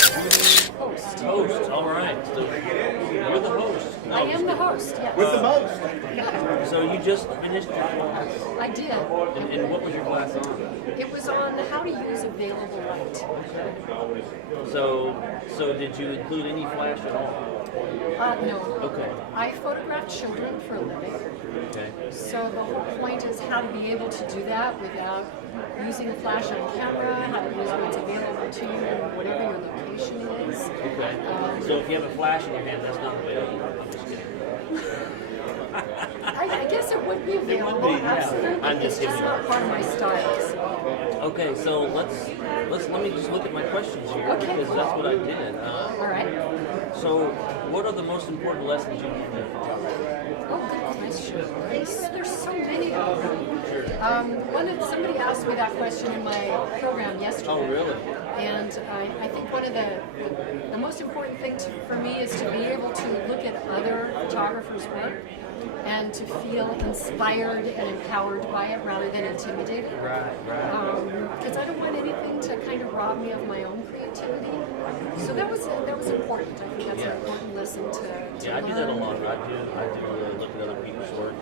Host. Host, all right. So you're the host. I am the host, yes. With the most. So you just finished your class? I did. And what was your class on? It was on how to use available light. So did you include any flash at all? No. Okay. I photograph children for a living. Okay. So the whole point is how to be able to do that without using a flash on camera, how to use what's available to you, whatever your location is. Okay. So if you have a flash in your hand, that's not available. I'm just kidding. I guess it would be available, be, yeah. absolutely. I'm It's just just kidding. not part of my style. So. Okay, so let me just look at my questions here Okay. because that's what I did. All right. So, what are the most important lessons you learned in photography? Oh, good question. There's so many of them. Somebody asked me that question in my program yesterday. Oh, really? And I think one of the most important things for me is to be able to look at other photographers' work and to feel inspired and empowered by it rather than intimidated. Right. Because I don't want anything to kind of rob me of my own creativity. So that was important. I think that's an important lesson to Yeah, I learn. do that a lot. I do look at other people's work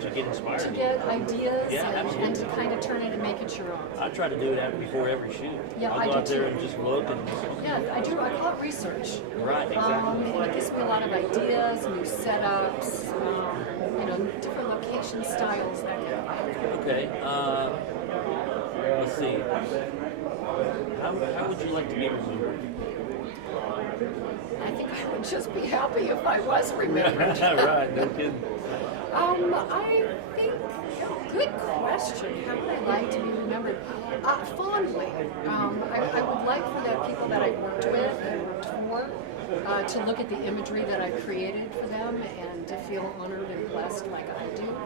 to get inspired. To get ideas Yeah, and absolutely. to kind of turn it and make it your own. I try to do it before every shoot. Yeah, I'll I go do out there too. and just look and. Yeah, I do. I call it research. Right, exactly. And it gives me a lot of ideas, new setups, different location styles, that kind of thing. Okay. Let's see. How would you like to be remembered? I think I would just be happy if I was remembered. Right. No kidding. I think, good question. How would I like to be remembered? Fondly. I would like for the people that I worked with and worked for to look at the imagery that I created for them and to feel honored and blessed like I do.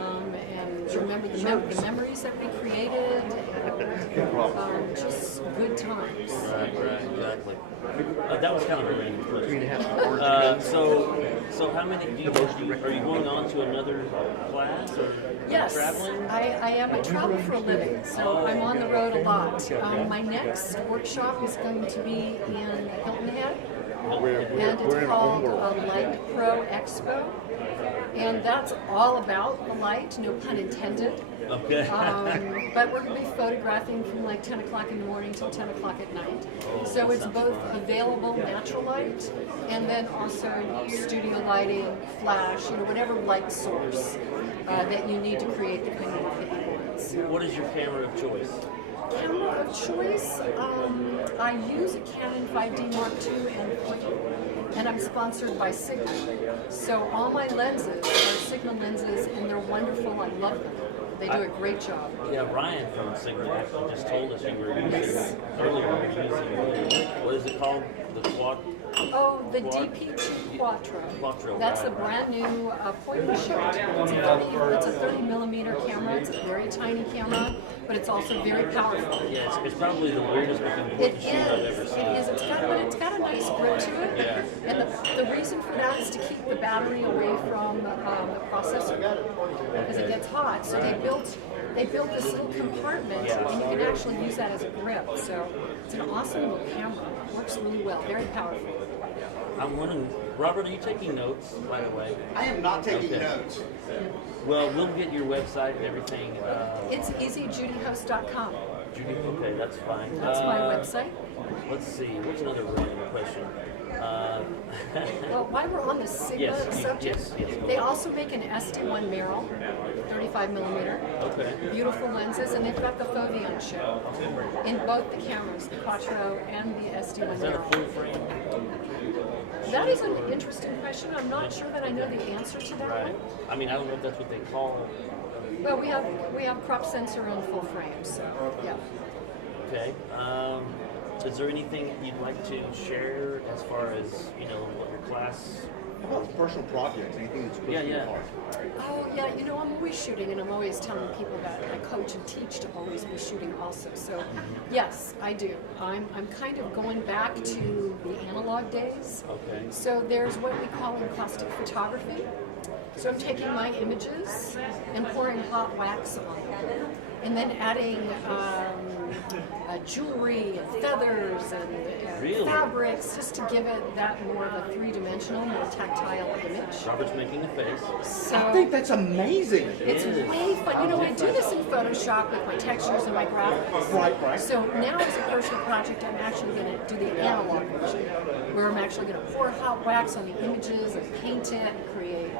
And to remember the memories that we created and just good times. Right, exactly. That was kind of a random question. 3.5 hours. So how many are you going on to another class or Yes, traveling? I am. I travel for a living, so I'm on the road a lot. My next workshop is going to be in Hilton Head, and We're it's in our called own world. Photo Expo, and that's all about the light, no pun intended. Okay. But we're going to be photographing from like 10 o'clock in the morning till 10 o'clock at night. So it's both available natural light and then also studio lighting, flash, whatever light source that you need to create the kind of work that you want. So, What is your camera of choice? camera of choice, I use a Canon 5D Mark II and 3, and I'm sponsored by Sigma. So all my lenses are Sigma lenses, and they're wonderful. I love them. They do a great job. Yeah, Ryan from Sigma actually just told us you were using earlier. You were using what is it called? The quad. Oh, the DP2 Quattro. Quattro, That's right. a brand new point and shoot. It's a 30 millimeter camera. It's a very tiny camera, but it's also very powerful. Yeah, it's probably the weirdest looking It point and shoot I've is. ever It seen. is. It's got a nice grip to it. Yeah. And the reason for that is to keep the battery away from the processor because it gets hot. So they built this little compartment, and you can actually use that as a grip. So it's an awesome little camera. It works really well. Very powerful. I'm wondering, Robert, are you taking notes, by the way? I am not taking Okay. notes. Well, we'll get your website and everything. It's easyjudyhost.com. Judy, okay, that's fine. That's my website. Let's see, what's another random question? Well, while we're on the Sigma Yes, subject, yes. they also make an SD1 Merrill, 35 millimeter. Okay. Beautiful lenses, and they've got the Foveon show in both the cameras, the Quattro and the SD1 Is that a Merrill. full frame? That is an interesting question. I'm not sure that I know the answer to that Right. one. I mean, I don't know if that's what they call. Well, we have crop sensor and full frame, so yeah. Okay. Is there anything you'd like to share as far as what your class? How about personal projects? Anything that's close Yeah, to your yeah. heart? Oh yeah, I'm always shooting, and I'm always telling people that I coach and teach to always be shooting also. So yes, I do. I'm kind of going back to the analog days. Okay. So there's what we call encaustic photography. So I'm taking my images and pouring hot wax on them, and then adding jewelry and feathers and Really? fabrics, just to give it that more of a three-dimensional, more tactile image. Robert's making a face. So I think that's amazing. it's It is. way fun. You know, I do this in Photoshop with my textures and my graphics. Right. So now as a personal project, I'm actually going to do the analog version, where I'm actually going to pour hot wax on the images and paint it and create,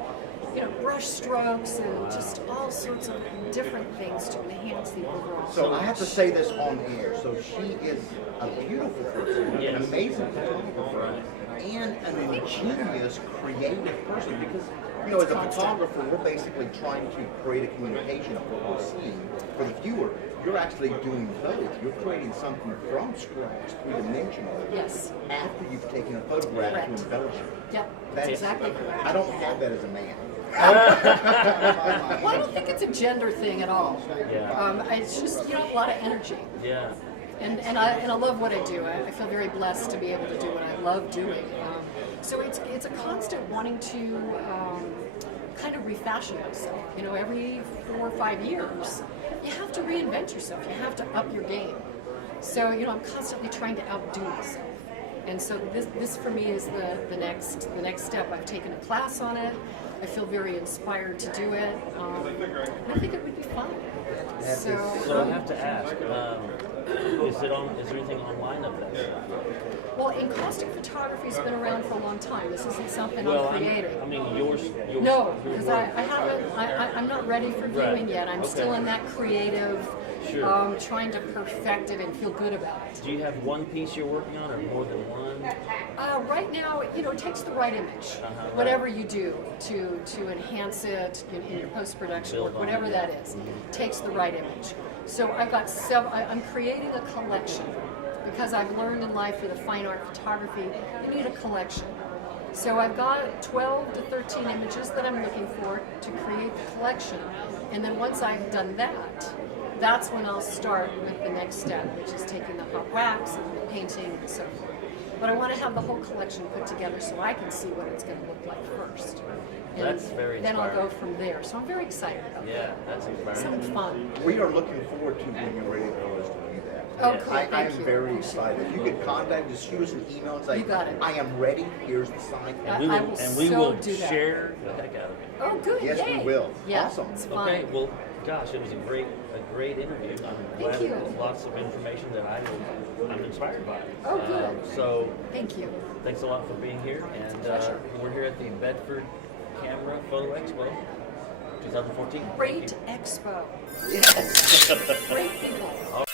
you know, brush strokes and just all sorts of different things to enhance the overall. So I have to say this on air. So she is a beautiful person, Yes. an amazing photographer, Right. and an ingenious, creative person. Because, you know, as a photographer, we're basically trying to create a communication of what we're seeing for the viewer. You're actually doing both. You're creating something from scratch, three-dimensional, Yes. after you've taken a photograph Correct. to embellish it. Yep, that's That's- exactly correct. I don't have that as a man. Well, I don't think it's a gender thing at all. Yeah. It's just, you know, a lot of energy. Yeah. And I love what I do. I feel very blessed to be able to do what I love doing. So it's a constant wanting to kind of refashion yourself. You know, every 4 or 5 years, you have to reinvent yourself. You have to up your game. So, you know, I'm constantly trying to outdo myself. And so this for me is the next step. I've taken a class on it. I feel very inspired to do it. I think it would be fun. So I have to ask, is there anything online of that? Well, encaustic photography's been around for a long time. This isn't something Well, I'm creating. I mean, yours. No, your because work. I haven't. I'm not ready for viewing Right. yet. I'm Okay. still in that creative, Sure. trying to perfect it and feel good about it. Do you have one piece you're working on, or more than one? Right now, you know, it takes the right image. Right. Whatever you do to enhance it in your post-production Build work, on whatever it. that is, takes the right image. So I've got I'm creating a collection because I've learned in life with a fine art photography, you need a collection. So I've got 12 to 13 images that I'm looking for to create the collection. And then once I've done that, that's when I'll start with the next step, which is taking the hot wax and the painting and so forth. But I want to have the whole collection put together so I can see what it's going to look like first. And That's very then I'll go inspiring. from there. So I'm very excited about Yeah, that's that. inspiring. Something fun. We are looking forward to being a radio host to do that. Oh, Yes. cool. I Thank am you. very Appreciate excited. it. If you could contact us, shoot us an email and say, You got it. I am ready, here's the site. And we will, I will and we so will do that. share the heck out of it. Oh, good. Yes, we Yay. will. Yeah, Awesome. it's fun. Okay, well, gosh, it was a great interview. I'm glad you. there's lots of information that I'm inspired by. Oh, good. So Thank you. thanks a lot for being here, and Pleasure. we're here at the Bedford Camera Photo Expo 2014. Great expo. Yes. Great people.